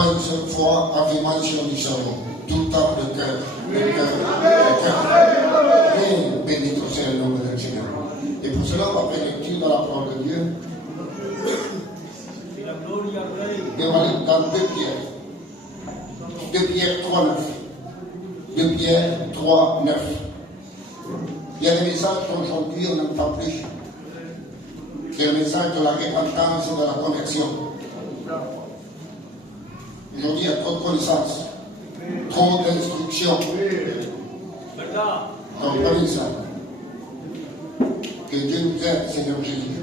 pas une seule fois affirmation du cerveau. Tout le temps le cœur. Le cœur. Et béni soit le nom de Seigneur. Et pour cela, on va faire lecture dans la parole de Dieu. Et on va lire dans 2 Pierre. 2 Pierre 3, 9. 2 Pierre 3, 9. Il y a des messages qu'aujourd'hui on n'entend plus. C'est le message de la repentance et de la conversion. Aujourd'hui, il y a trop de connaissances, trop d'instructions. Comprenez ça. Que Dieu nous aide, Seigneur Jésus.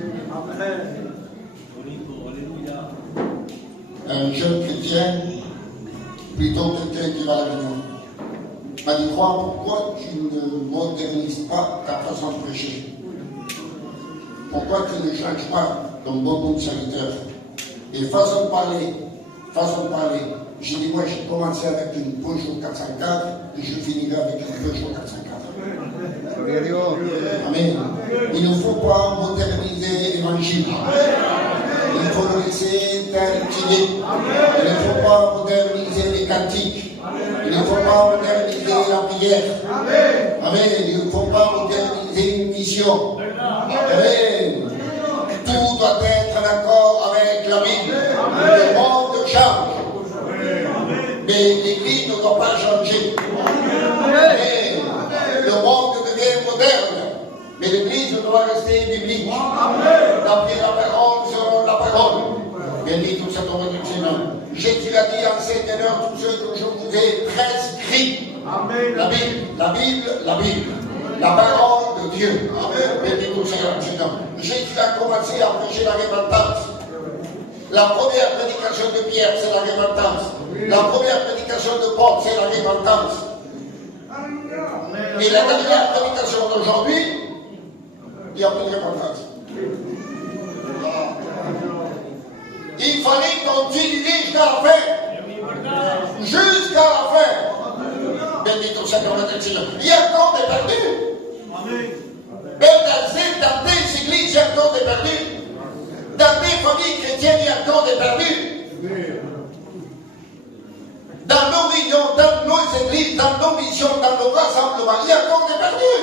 Un jeune chrétien, plutôt quelqu'un qui va à l'avenir, m'a dit, pourquoi tu ne modernises pas ta façon de prêcher? Pourquoi tu ne changes pas ton bon de serviteur? Et façon de parler. J'ai dit, moi j'ai commencé avec une Peugeot 404 et je finirai avec une Peugeot 404. Amen. Il ne faut pas moderniser l'évangile. Il faut le laisser tel qu'il est. Il ne faut pas moderniser les cantiques. Il ne faut pas moderniser la prière. Amen. Il ne faut pas moderniser une mission. Amen. Tout doit être en accord avec la Bible. Le monde change. Mais l'Église ne doit pas changer. Amen. Le monde devient moderne. Mais l'Église doit rester biblique. D'après la parole selon la parole. Béni tout cet homme de Seigneur. Jésus a dit en ces ténèbres tous ceux que je vous ai prescrits. La Bible. La parole de Dieu. Béni tout Seigneur. Jésus a commencé à prêcher la repentance. La première prédication de Pierre, c'est la repentance. La première prédication de Paul, c'est la repentance. Et la dernière prédication d'aujourd'hui, il n'y a plus de repentance. Il fallait continuer jusqu'à la fin. Jusqu'à la fin. Béni tout Seigneur. Il y a un temps de perdu. Même dans des églises, il y a un temps de perdu. Dans des familles chrétiennes, il y a un temps de perdu. Dans nos réunions, dans nos églises, dans nos missions, dans nos rassemblements, il y a un temps de perdu.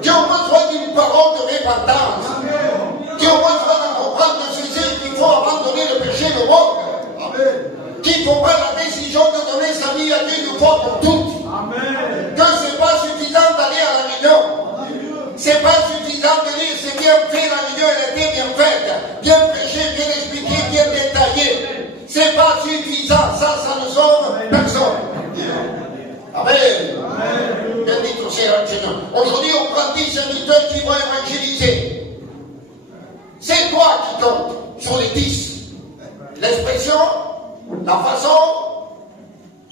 Qui ont besoin d'une parole de repentance. Qui ont besoin de comprendre de ceci qu'il faut abandonner le péché du monde. Qu'il ne faut pas la décision de donner sa vie à Dieu une fois pour toutes. Que ce n'est pas suffisant d'aller à la réunion. Ce n'est pas suffisant de dire c'est bien fait, la réunion elle était bien faite, bien prêchée, bien expliquée, bien détaillée. Ce n'est pas suffisant, ça ne sauve personne. Amen. Béni tout Seigneur. Aujourd'hui, on prend 10 serviteurs qui vont évangéliser. C'est quoi qui compte sur les 10? L'expression, la façon,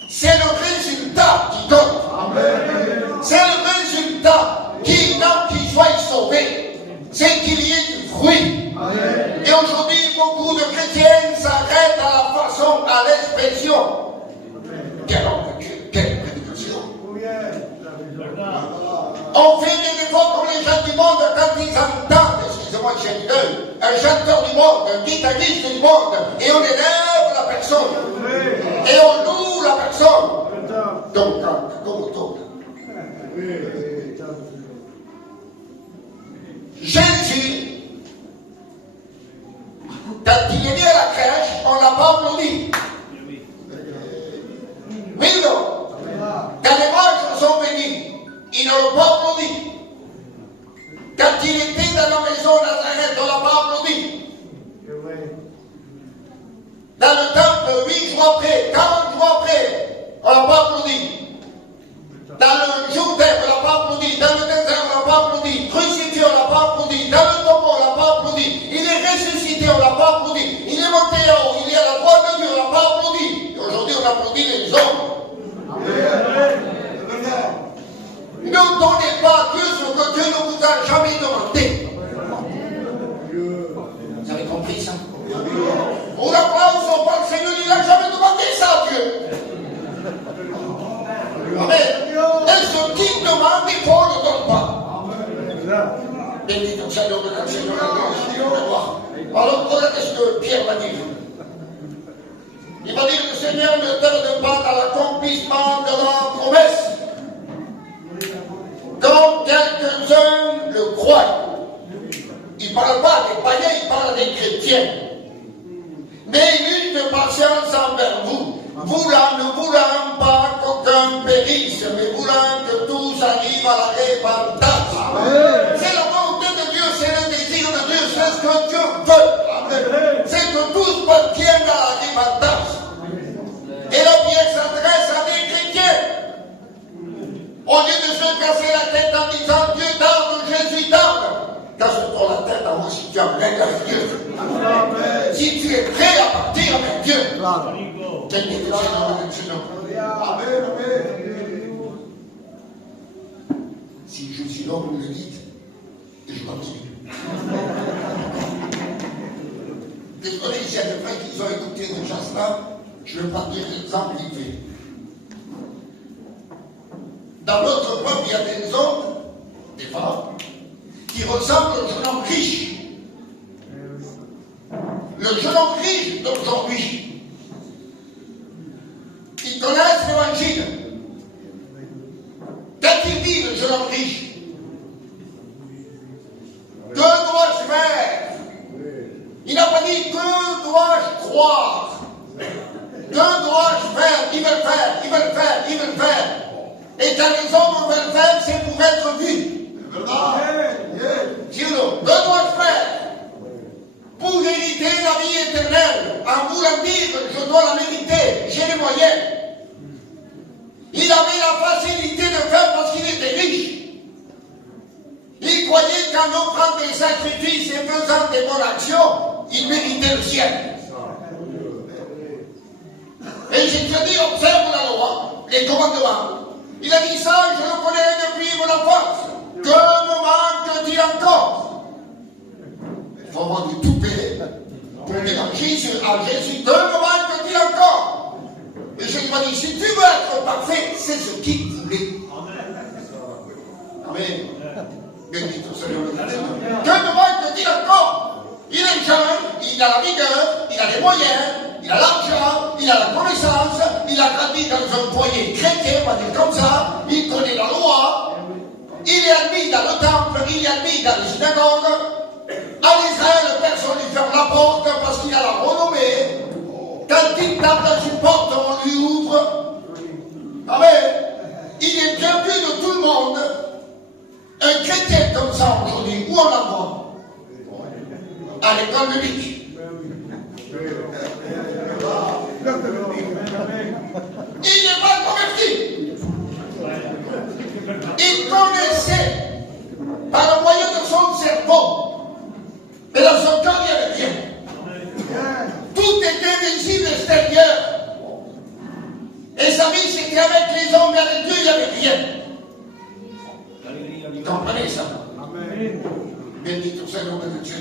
c'est le résultat qui compte. C'est le résultat qui soit sauvé. C'est qu'il y ait du fruit. Et aujourd'hui, beaucoup de chrétiens s'arrêtent à la façon, à l'expression. Quel homme de Dieu, quelle prédication. On fait des efforts comme les gens du monde quand ils entendent, excusez-moi, un chanteur du monde, un guitariste du monde, et on élève la personne. Et on loue la personne. Donc, comme autre. Jésus, quand il est né à la crèche, on ne l'a pas applaudi. Oui ou non? Quand les mages sont venus, ils ne l'ont pas applaudi. Quand il était dans la maison de Nazareth, on ne l'a pas applaudi. Dans le temple, 8 jours après, 40 jours après, on ne l'a pas applaudi. Dans le Jourdain, on ne l'a pas applaudi. Dans le désert, on ne l'a pas applaudi. Crucifié, on ne l'a pas applaudi. Dans le tombeau, on ne l'a pas applaudi. Il est ressuscité, on ne l'a pas applaudi. Il est monté en haut, il est à la droite de Dieu, on ne l'a pas applaudi. Et aujourd'hui, on applaudit les hommes. Ne donnez pas à Dieu ce que Dieu ne vous a jamais demandé. Vous avez compris ça? On applaudit pas le Seigneur, il n'a jamais demandé ça à Dieu. Amen. Et ce qui demande, il faut ne donne pas. Béni ton Seigneur de la Seigneur de la gloire. Alors, regardez ce que Pierre va dire. Il va dire que pas dans l'accomplissement de la promesse. Comme quelques-uns le croient. Il ne parle pas des païens, il parle des chrétiens. Mais une patience envers vous, ne voulant pas qu'aucun périsse, mais voulant que tous arrivent à la repentance. C'est la volonté de Dieu, c'est le désir de Dieu, c'est ce que Dieu veut. C'est que tous parviennent à la repentance. Et la prière s'adresse à des chrétiens. Au lieu de se casser la tête en disant Dieu tarde, Jésus tarde. Casse-toi la tête avant si tu as plein avec Dieu. Si tu es prêt à partir avec Dieu. Quel est le Seigneur? Si je suis l'homme, vous le dites, et je continue. Désolé, il y a des frères qui ont écouté déjà cela, je ne vais pas dire l'exemple privé. Dans notre peuple, il y a des hommes, des femmes, qui ressemblent au jeune homme riche. Le jeune homme riche d'aujourd'hui, ils connaissent l'évangile. Qu'a-t-il dit le jeune homme riche? Que dois-je faire? Il n'a pas dit que dois-je croire? Que dois-je faire? Ils veulent faire, ils veulent faire, ils veulent faire. Et quand les hommes veulent faire, c'est pour être vus. Que dois-je faire pour hériter la vie éternelle? En voulant dire, je dois la mériter, j'ai les moyens. Il avait la facilité de faire parce qu'il était riche. Il croyait qu'en offrant des sacrifices et faisant des bonnes actions, il méritait le ciel. Et Jésus dit, observe la loi, les commandements. Il a dit ça, je le connais depuis mon enfance. Que me manque-t-il encore? Il faut avoir du tout payé pour mélanger à Jésus. Que me manque-t-il encore? Et Jésus m'a dit, si tu veux être parfait, c'est ce qu'il voulait. Amen. Béni ton Seigneur. Que me manque-t-il encore? Il est jeune, il a la vigueur, il a les moyens, il a l'argent, il a la connaissance, il a grandi dans un foyer chrétien, on va dire comme ça, il connaît la loi, il est admis dans le temple, il est admis dans les synagogues. En Israël, personne ne lui ferme la porte parce qu'il a la renommée. Quand il tape dans une porte, on lui ouvre. Amen. Il est bien vu de tout le monde. Un chrétien comme ça aujourd'hui, où on la voit? À l'école biblique. Il n'est pas converti. Il connaissait par le moyen de son cerveau. Mais dans son cœur, il n'y avait rien. Tout était visible extérieur. Et sa vie, c'était avec les hommes, mais avec Dieu, il n'y avait rien. Vous comprenez ça? Béni ton Seigneur de Dieu.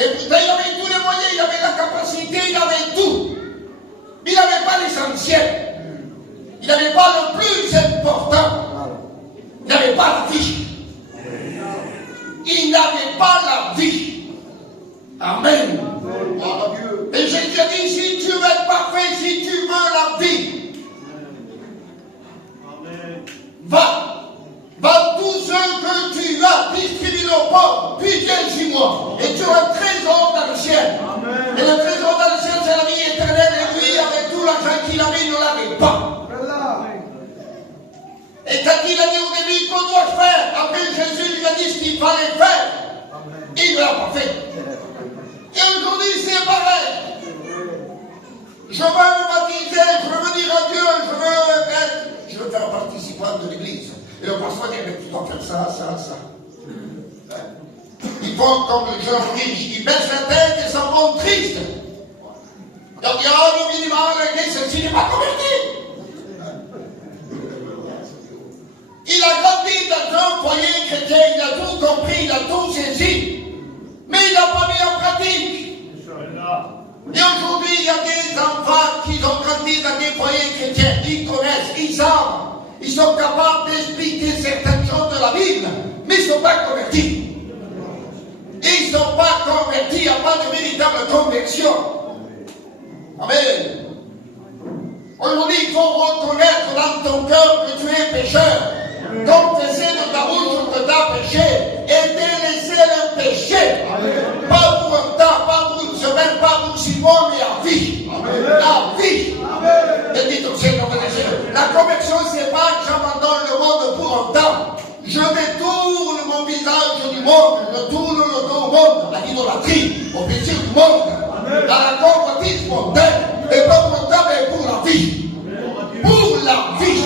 Et pourtant, il avait tous les moyens, il avait la capacité, il avait tout. Mais il n'avait pas l'essentiel. Il n'avait pas le plus important. Il n'avait pas la vie. Il n'avait pas la vie. Amen. Et Jésus a dit, si tu veux être parfait, si tu veux la vie, va. Va tous ceux que tu as, distribue aux pauvres, puis viens chez moi. Et tu auras un trésor dans le ciel. Amen. Et le trésor dans le ciel, c'est la vie éternelle. Et lui, avec tout l'argent qu'il avait, il ne l'avait pas. Et quand il a dit au début, qu'on doit faire, après Jésus lui a dit ce qu'il fallait faire. Il ne l'a pas fait. Et aujourd'hui, c'est pareil. Je veux me baptiser, je veux venir à Dieu, je veux faire participant de l'église. Et le pasteur dit, mais tu dois faire ça, ça, ça. Ils font comme le jeune riche, ils baissent la tête et s'en vont tristes. Donc il y a un minimum à l'église, ceci n'est pas converti. Il a grandi dans un foyer chrétien, il a tout compris, il a tout saisi, mais il n'a pas mis en pratique. Et aujourd'hui, il y a des enfants qui ont grandi dans des foyers chrétiens, ils connaissent, ils savent. Ils sont capables d'expliquer certaines choses de la Bible, mais ils ne sont pas convertis. Ils ne sont pas convertis, il n'y a pas de véritable conversion. Amen. Aujourd'hui, Aujourd'hui, il faut reconnaître dans ton cœur que tu es pécheur. Confesser de ta bouche que tu as péché et délaisser le péché. Pas pour un temps, pas pour une semaine, pas pour 6 mois, mais à vie. À vie. Et dites au Seigneur, la conversion, c'est pas que j'abandonne le monde pour un temps. Je détourne mon visage du monde, je tourne le dos au monde, à l'idolâtrie, au plaisir du monde, à la convoitise mondaine, et pas pour un temps, mais pour la vie. Pour la vie.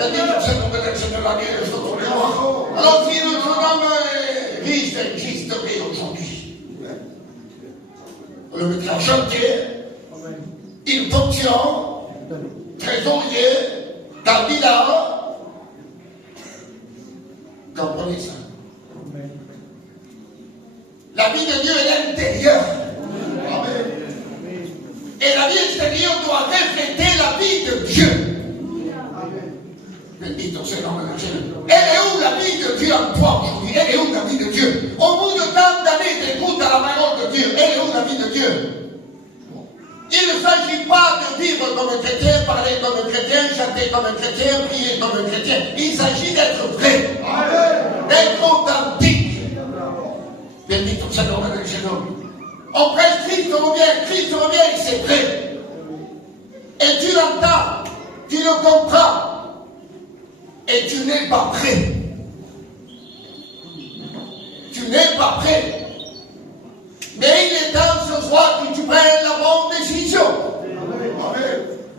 Et dites au Seigneur, de la guerre, je tourne moi. Alors si le jeune homme riche existerait aujourd'hui, le mettre à chantier, il fonctionne, trésorier, candidat. Comprenez ça? La vie de Dieu est intérieure. Et la vie extérieure doit refléter la vie de Dieu. Bendito sea le nom de Dieu. Elle est où la vie de Dieu en toi aujourd'hui? Elle est où la vie de Dieu? Au bout de tant d'années d'écoute à la parole de Dieu, elle est où la vie de Dieu? Il ne s'agit pas de vivre comme un chrétien, parler comme un chrétien, chanter comme un chrétien, prier comme un chrétien. Il s'agit d'être vrai, d'être authentique. Bendito sea le nom de Dieu. On prêche Christ revient et c'est vrai. Et tu l'entends, tu le comprends. Et tu n'es pas prêt. Tu n'es pas prêt. Mais il est temps ce soir que tu prennes la bonne décision.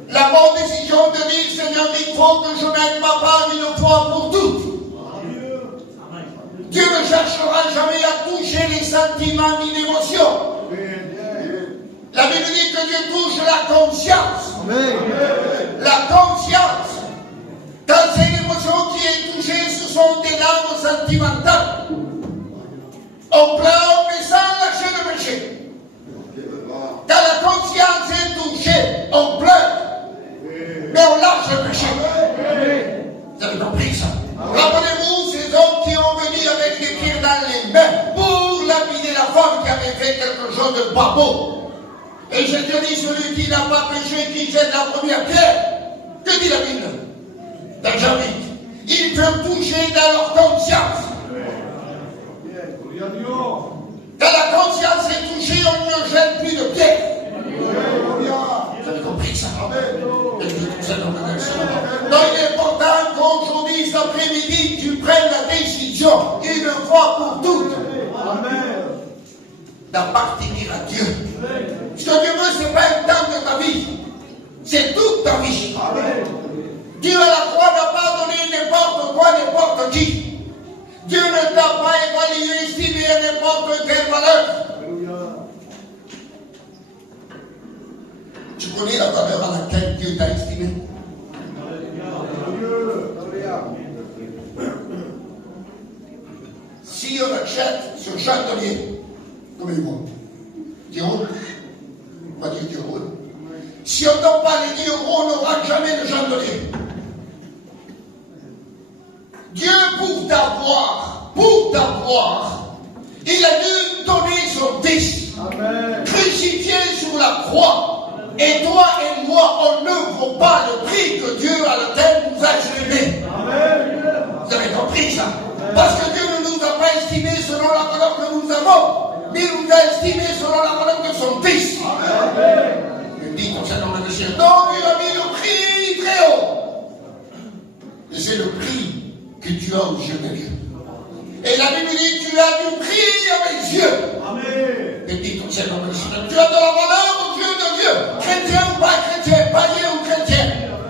La bonne décision de dire, Seigneur, il faut que je mette ma part une fois pour toutes. Dieu ne cherchera jamais à toucher les sentiments ni l'émotion. La Bible dit que Dieu touche la conscience. La conscience. Quand c'est l'émotion qui est touchée, ce sont des larmes sentimentales. On pleure, mais sans lâcher le péché. Quand la conscience est touchée, on pleure, mais on lâche le péché. Vous avez compris ça? Rappelez-vous ces hommes qui ont venu avec des pierres dans les mains pour lapider la femme qui avait fait quelque chose de pas beau. Et je te dis, celui qui n'a pas péché, qui jette la première pierre. Que dit la Bible? Dans Jean 8. Ils peuvent toucher dans leur conscience. Quand la conscience est touchée, on ne jette plus de pierre. Vous avez compris ça? Donc il est important qu'aujourd'hui, cet après-midi, tu prennes la décision, une fois pour toutes, d'appartenir à Dieu. Ce que Dieu veut, ce n'est pas un temps de ta vie, c'est toute ta vie. Dieu à la croix n'a pas donné n'importe quoi, n'importe qui. Dieu ne t'a pas évalué, estimé à n'importe quelle valeur. Tu connais la valeur à laquelle Dieu t'a estimé? Si on achète ce chandelier, comme il voit, Dieu roule. On va dire Dieu roule. Si on ne donne pas les 10 euros, on n'aura jamais le chandelier. Dieu, pour t'avoir, il a dû donner son Fils, crucifié sur la croix. Et toi et moi, on ne vaut pas le prix que Dieu à lequel nous a estimés. Vous avez compris ça? Parce que Dieu ne nous a pas estimés selon la valeur que nous avons, mais il nous a estimés selon la valeur de son Fils. Il dit comme ça dans le ciel. Donc il a mis le prix très haut. Et c'est le prix que tu as aux yeux de Dieu. Et la Bible dit, tu as du prix à mes yeux. Amen. Et dit comme ça dans le ciel. Tu as de la valeur aux yeux de Dieu. Chrétien ou pas chrétien, païen ou chrétien.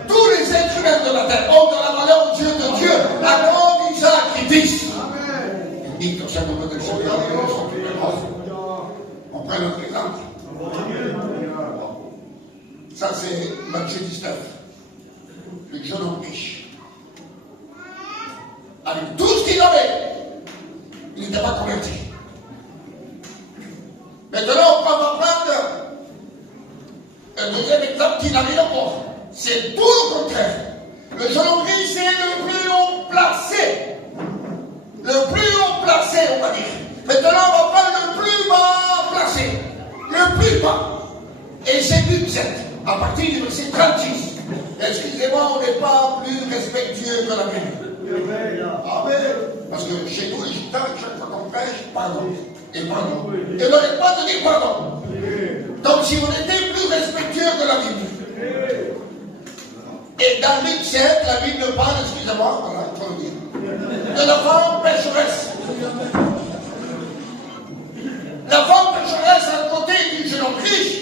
Tous les êtres humains de la terre ont de la valeur aux yeux de Dieu à cause du sacrifice. Amen. Et dit comme ça dans le ciel. On prend notre exemple. Ça c'est Matthieu 19. Le jeune homme riche. Avec tout ce qu'il avait, il n'était pas converti. Maintenant, on va prendre un deuxième exemple qui n'a rien à voir. C'est tout le contraire. Le jeune homme riche, c'est le plus haut placé. Le plus haut placé, on va dire. Maintenant, on va prendre le plus bas placé. Le plus bas. Et c'est Luc 7, à partir du verset 36. Excusez-moi, on n'est pas plus respectueux que la Bible. Amen. Parce que chez nous, les gitans, chaque fois qu'on prêche, pardon. Et pardon. Et on n'arrête pas de dire pardon. Donc si on était plus respectueux que la Bible. Et dans Luc 7, la Bible parle, excusez-moi, voilà, il faut le dire, de la femme pécheresse. La femme pécheresse à côté du jeune homme riche,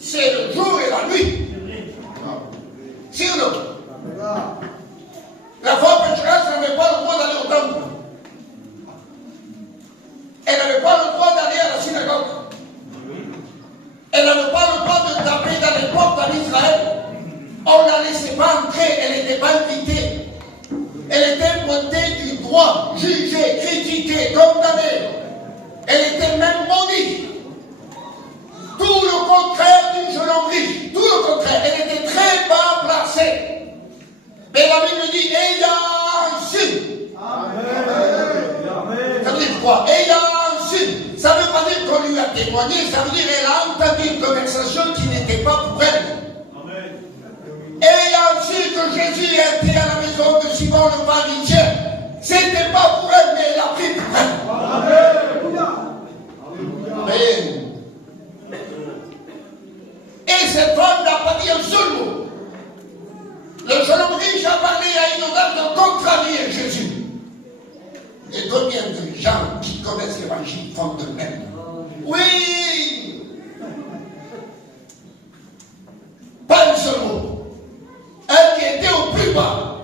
c'est le jour et la nuit. Si ou non? La femme pécheresse n'avait pas le droit d'aller au temple. Elle n'avait pas le droit d'aller à la synagogue. Elle n'avait pas le droit de taper dans les portes en Israël. On ne la laissait pas entrer, elle n'était pas invitée. Elle était pointée du doigt, jugée, critiquée, condamnée. Elle était même maudite. Tout le contraire du jeune homme riche. Tout le contraire. Elle était très bas placée. Mais la Bible dit, ayant su. Ça veut dire quoi? Ayant su. Ça ne veut pas dire qu'on lui a témoigné, ça veut dire qu'elle a entendu une conversation qui n'était pas pour elle. Ayant su que Jésus était à la maison de Simon le Pharisien, c'était pas pour elle, mais elle a pris pour elle. Amen. Et cette femme n'a pas dit un seul mot. Le jeune homme riche a parlé à une audace de contrarier Jésus. Et combien de gens qui connaissent l'évangile font de même? Oui! Pas un seul mot. Elle qui était au plus bas.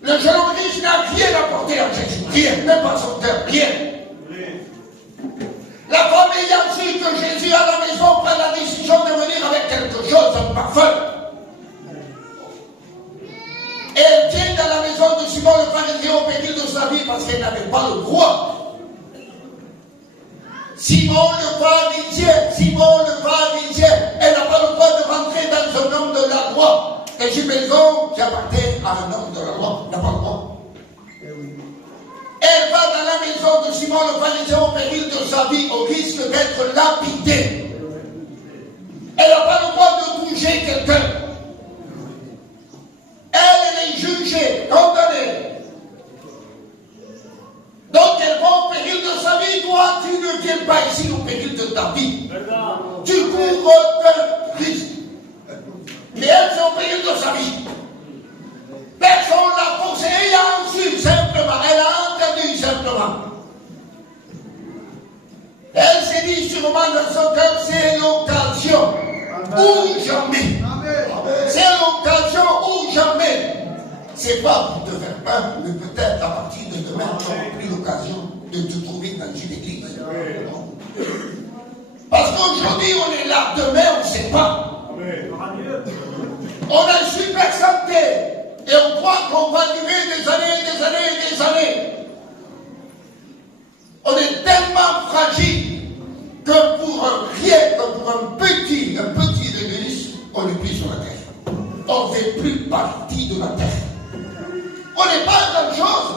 Le jeune homme riche n'a rien apporté à Jésus. Rien, même pas son cœur, rien. La femme ayant su que Jésus à la maison prend la décision de venir avec quelque chose, un parfum. Et elle vient dans la maison de Simon le Pharisien au péril de sa vie parce qu'elle n'avait pas le droit. Simon le Pharisien, elle n'a pas le droit de rentrer dans un homme de la loi. Et j'ai maison qui appartient à un homme de la loi. Elle n'a pas le droit. Elle va dans la maison de Simon le Pharisien au péril de sa vie, au risque d'être lapidée. Elle n'a pas le droit de toucher quelqu'un. Elle est jugée, condamnée. Donc elle va au péril de sa vie. Toi, tu ne viens pas ici au péril de ta vie. Tu cours aucun risque. Mais elle, c'est au péril de sa vie. Personne l'a forcé, ayant su simplement, elle a entendu simplement. Elle s'est dit sûrement dans son cœur, c'est l'occasion ou jamais. C'est l'occasion ou jamais. C'est pas pour te faire peur, mais peut-être à partir de demain, tu n'auras plus l'occasion de te trouver dans une église. Parce qu'aujourd'hui, on est là, demain, on ne sait pas. On a une super santé. Et on croit qu'on va durer des années. On est tellement fragile que pour un rien, que pour un petit église, on n'est plus sur la terre. On ne fait plus partie de la terre. On n'est pas grand-chose.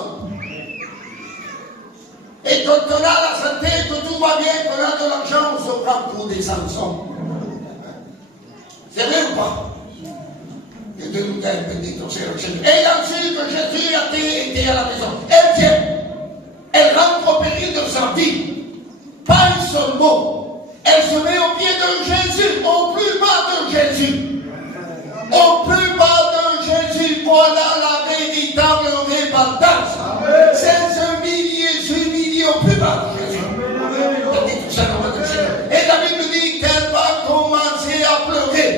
Et quand on a la santé, que tout va bien, qu'on a de l'argent, on se prend pour des Samsons. C'est vrai ou pas? Et de nous dire, ayant su que Jésus était à la maison, elle vient, elle rentre au péril de sa vie, pas un seul mot, elle se met au pied de Jésus, au plus bas de Jésus, au plus bas de Jésus, voilà la véritable repentance. C'est s'humilier au plus bas de Jésus. Et la Bible dit qu'elle va commencer à pleurer.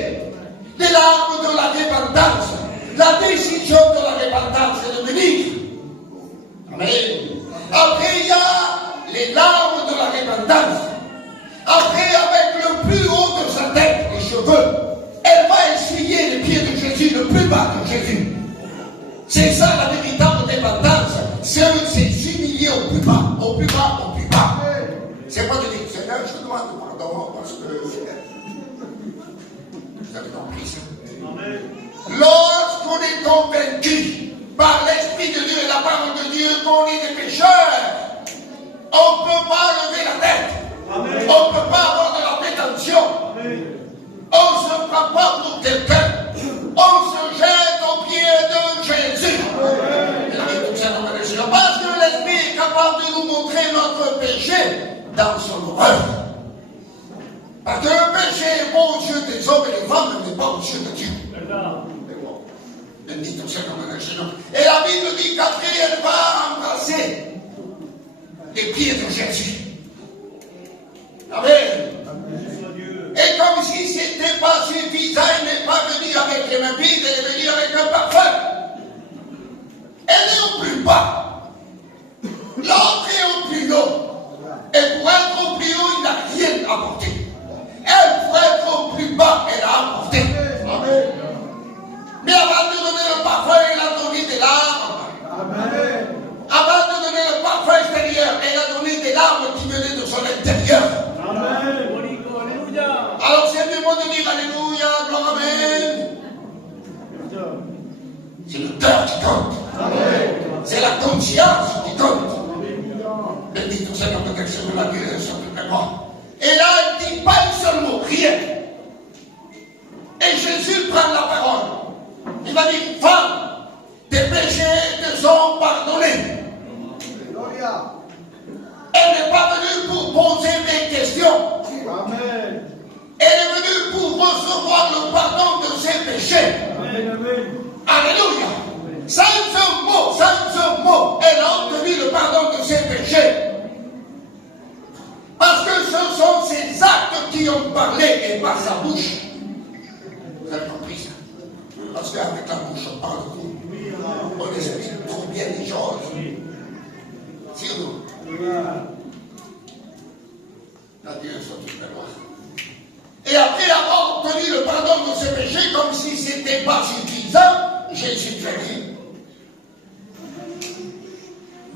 Les larmes de la repentance. La décision de la repentance est de venir. Amen. Après, il y a les larmes de la repentance. Après, avec le plus haut de sa tête, les cheveux, elle va essuyer les pieds de Jésus, le plus bas de Jésus. C'est ça la véritable repentance. C'est s'humilier au plus bas, au plus bas, au plus bas. C'est pas de dire, Seigneur, je te demande pardon parce que vous avez compris ça. Lorsqu'on est convaincu par l'Esprit de Dieu et la parole de Dieu qu'on est des pécheurs, on ne peut pas lever la tête. Amen. On ne peut pas avoir de la prétention. On ne se prend pas pour quelqu'un. est bon aux yeux des hommes et des femmes, mais n'est pas aux yeux de Dieu. Béni ton Seigneur, mon Seigneur. Et la Bible dit qu'après, elle va embrasser les pieds de Jésus. Amen. Et comme si ce n'était pas suffisant, elle n'est pas venue avec les mains vides, elle est venue avec un parfum. Elle est au plus bas. L'autre est au plus haut. Et pour être au plus haut, il n'a rien apporté. Elle, pour être au plus bas, elle a apporté. Amen. Mais avant de donner le parfum, elle a donné des larmes. Amen. Avant de donner le parfum extérieur, elle a donné des larmes qui venaient de son intérieur. Amen. Alors c'est le mot de dire Alléluia, gloire, Amen. C'est le cœur qui compte. Amen. C'est la conscience qui compte. Béni ton Seigneur, protection de la Dieu, sur toute la mort. Et là, elle ne dit pas un seul mot, rien. Et Jésus prend la parole. Il va dire, femme, tes péchés te sont pardonnés. Elle n'est pas venue pour poser des questions. Amen. Elle est venue pour recevoir le pardon de ses péchés. Amen. Alléluia. Sans un mot, elle a obtenu le pardon de ses péchés. Parce que ce sont ses actes qui ont parlé et pas sa bouche. Vous avez compris ça? Parce qu'avec la bouche, on parle beaucoup. On explique trop bien les choses. Sur nous. La Dieu soit toute la gloire. Et après avoir obtenu le pardon de ses péchés, comme si ce n'était pas suffisant, Jésus dit,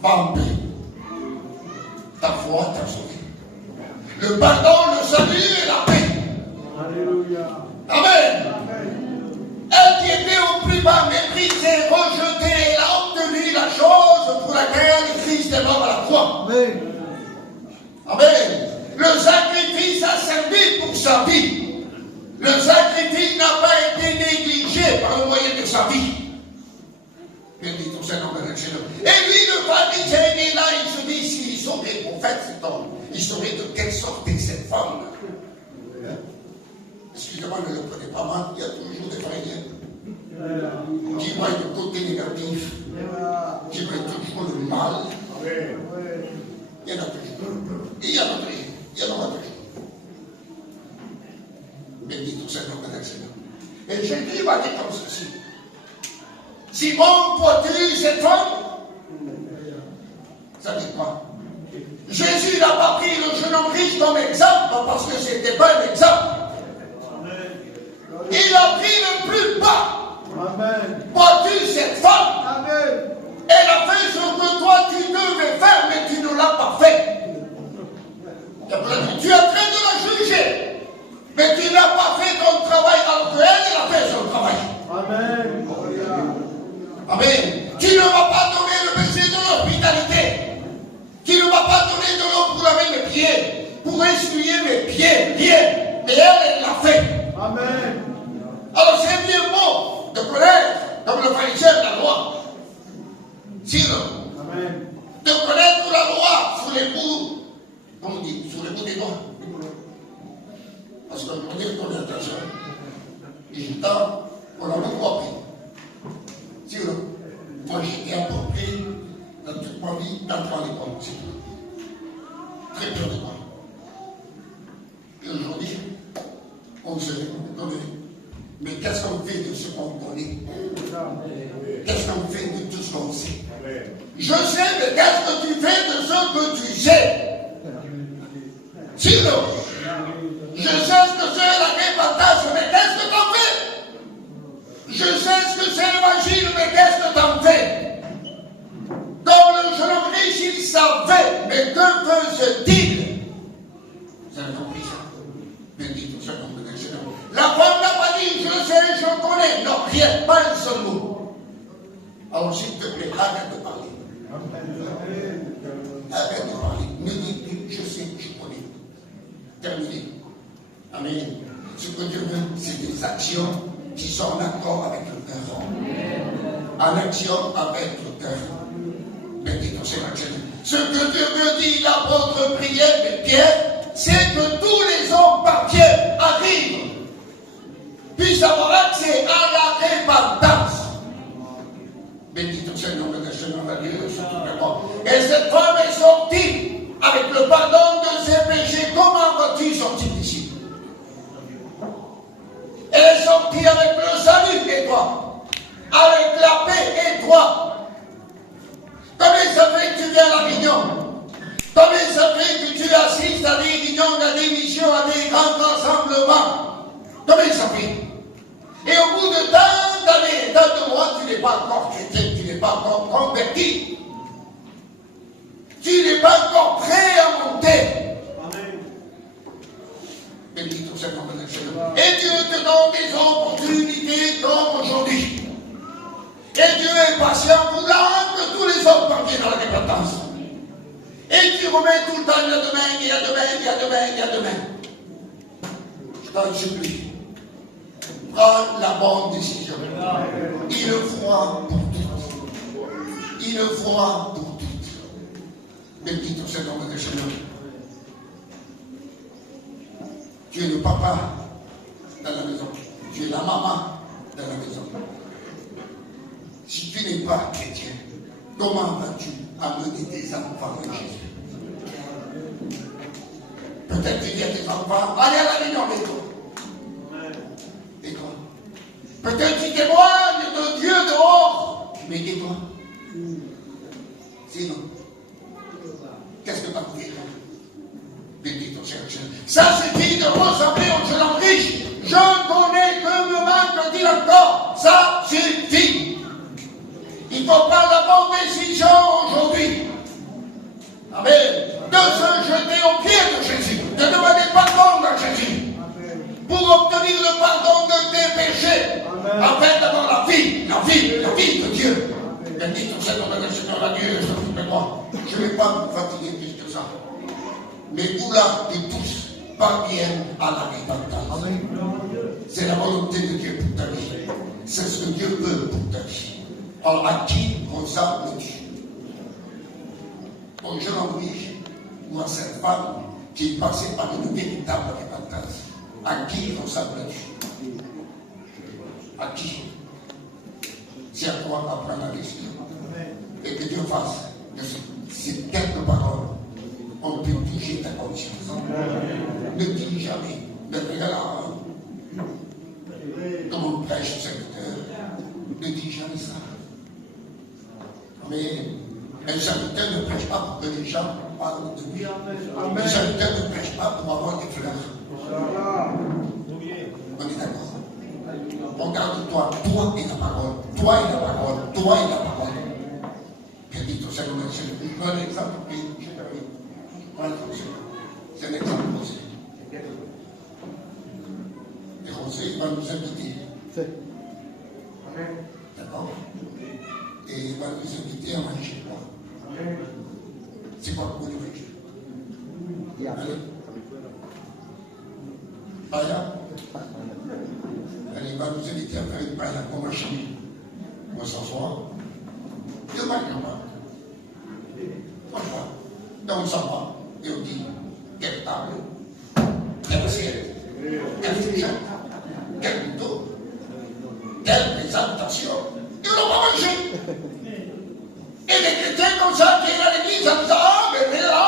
va en paix. Ta foi t'a sauvé. Le pardon, le salut et la paix. Alléluia. Amen. Elle qui était au plus bas, méprisée, rejetée, elle a obtenu la chose pour laquelle Christ est mort à la croix. Amen. Amen. Le sacrifice a servi pour sa vie. Le sacrifice n'a pas été négligé par le moyen de sa vie. Béni ton Seigneur, mon Seigneur. Et lui, le pharisien, est là, il se dit, s'il saurait prophète cet homme, il saurait de quelle sorte est cette femme. Excusez-moi, ne le prenez pas mal, il y a toujours des pharisiens qui voient le côté négatif, qui voient toujours le mal. Il y en a toujours. Il y en a toujours. Il y en aura toujours. Béni ton Seigneur, mon Seigneur. Et Jésus va dire comme ceci. Simon, vois-tu cette femme? Ça dit quoi? Jésus n'a pas pris le jeune homme riche comme exemple, parce que ce n'était pas un exemple. Il a pris le plus bas. Vois-tu cette femme? Amen. Elle a fait ce que toi tu devais faire, mais tu ne l'as pas fait. Tu es en train de la juger, mais tu n'as pas fait ton travail alors qu'elle a fait son travail. Amen. Amen. Tu ne vas pas donner le baiser de l'hospitalité. Tu ne vas pas donner de l'eau pour laver mes pieds, pour essuyer mes pieds, bien. Mais elle l'a fait. Amen. Alors c'est bien beau de connaître, comme le pharisien de la loi. Sinon, de connaître la loi sous les bouts, comme on dit, sous les bouts des doigts. Parce qu'aujourd'hui, on est attention. Et du temps, on a beaucoup appris. Sinon, moi j'étais approprié dans toute ma vie d'entrer à l'école. Très peu de moi. Et aujourd'hui, on se connaît. Mais qu'est-ce qu'on fait de ce qu'on connaît? Qu'est-ce qu'on fait de tout ce qu'on sait? Je sais, mais qu'est-ce que tu fais de ce que tu sais? Sinon, je sais ce que c'est la répartage, mais qu'est-ce que t'en fais? Je sais ce que c'est l'évangile, mais qu'est-ce que t'en fais? Comme le jeune homme riche, il savait, mais que faisait-il? Vous avez compris ça? Béni tout ça comme le Seigneur. La femme n'a pas dit, je sais, je connais. Non, rien, pas un seul mot. Alors s'il te plaît, arrête de parler. Arrête de parler. Ne dis plus, je sais, je connais. Terminé. Amen. Ce que Dieu veut, c'est des actions qui sont en accord avec le cœur. En action avec le cœur. Béni ton Seigneur. Ce que Dieu veut, dit l'apôtre prière de Pierre, c'est que tous les hommes par Pierre arrivent vivre puisse avoir accès à la repentance. Béni soit le nom de Seigneur Dieu, et cette femme est sortie avec le pardon de ses péchés. Comment vas-tu sortir d'ici? Elle est sortie avec le salut, et toi? Avec la paix, et toi? Combien ça fait que tu viens à la réunion? Combien ça fait que tu assistes à des réunions, à des missions, à des grands rassemblements? Combien ça fait? Et au bout de tant d'années, tant de mois, tu n'es pas encore chrétien, tu n'es pas encore converti. Tu n'es pas encore prêt à monter. Amen. Béni soit le nom de Seigneur. Et Dieu te donne des opportunités comme aujourd'hui. Et Dieu est patient pour que tous les hommes parviennent à la repentance. Et tu remets tout le temps, il y a demain, il y a demain, il y a demain, il y a demain. Je t'en supplie. Prends la bonne décision. Il le fera pour toutes. Il le fera pour toutes. Béni soit le nom de Seigneur. Tu es le papa dans la maison. Tu es la maman dans la maison. Si tu n'es pas chrétien, comment vas-tu amener tes enfants à Jésus? Peut-être tu dis à tes enfants, allez à la réunion avec toi. Et toi? Peut-être tu témoignes de Dieu dehors. Mais et toi? Sinon, qu'est-ce que tu as fait? Béni ton Seigneur. Ça suffit de ressembler au jeune homme riche. Je connais que me manque, dit encore. Ça suffit. Il faut prendre la bonne décision aujourd'hui. Amen. De se jeter aux pieds de Jésus. De demander pardon à Jésus. Pour obtenir le pardon de tes péchés. Afin d'avoir la vie de Dieu. Béni ton Seigneur, le Seigneur, la Dieu, s'occupe-moi. Je ne vais pas me fatiguer plus que ça. Mais où là, ils tous parviennent à la repentance. C'est la volonté de Dieu pour ta vie. C'est ce que Dieu veut pour ta vie. Alors, à qui ressemble-tu? Au jeune homme riche ou à cette femme qui est passée par une véritable repentance? À qui ressemble-tu? À qui? C'est à toi d'apprendre la décision. Et que Dieu fasse de ces quelques paroles, on peut toucher ta conscience. Ne dis jamais, ne regarde comme on prêche serviteur. Ne dis jamais ça. Mais un serviteur ne prêche pas pour que les gens parlent de lui. Un serviteur ne prêche pas pour avoir des fleurs. On est d'accord. Regarde-toi, toi et la parole. Toi et la parole. Toi et la parole. Béni ton Seigneur, je prends un exemple, puis je termine. C'est un exemple posé. Et José va nous inviter. D'accord? Et il va nous inviter à manger quoi? C'est quoi pour nous manger? Allez. Païa. Allez, il va nous inviter à faire une païa pour marcher. On va s'asseoir. Il va y avoir. Voilà. Donc on s'en va. Et on dit, quelle table, quelle assiette, quelle fourchette, quel couteau, quelle présentation. Ils n'ont pas mangé. Et les chrétiens comme ça qui sont à l'église, ils disent, ah, mais là,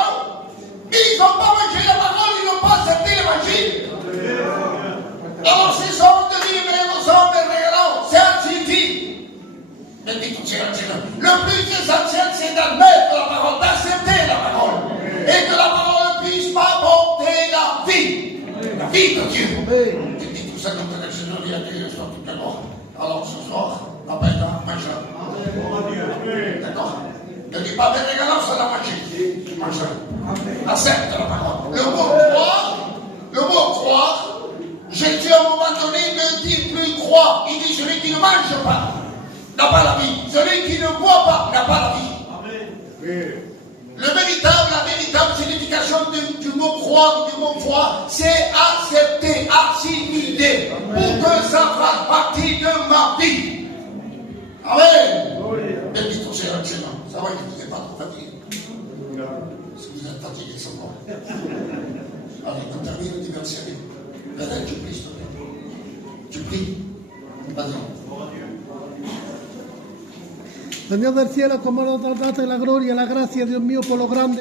ils n'ont pas mangé la parole, ils n'ont pas accepté l'évangile. Alors c'est ça, de dire, mais nous sommes régalants, c'est ainsi dit. Mais dit tout le plus essentiel, c'est d'admettre la parole, d'accepter la parole. Et que la parole ne puisse pas porter la vie de Dieu. Et dit tout ça, comme le Seigneur dit à Dieu, soit tout d'accord. Alors ce soir, après la manger. D'accord? Ne dis pas mes régalances à la manger. Accepte la parole. Le mot croire, Jésus à un moment donné ne dit plus croire. Il dit celui qui ne mange pas n'a pas la vie. Celui qui ne boit pas n'a pas la vie. La véritable signification du mot croire, du mot foi, c'est accepter, assimiler, pour que ça fasse partie de ma vie. Amen. Béni ton Seigneur, ça va que vous n'êtes pas trop fatigué. Si vous êtes fatigué, c'est bon. Allez, on termine le verset. Peut-être tu pries, s'il te plaît. Tu pries. Vas-y. Señor del cielo, como nos das la gloria, la gracia, Dios mío, por lo grande.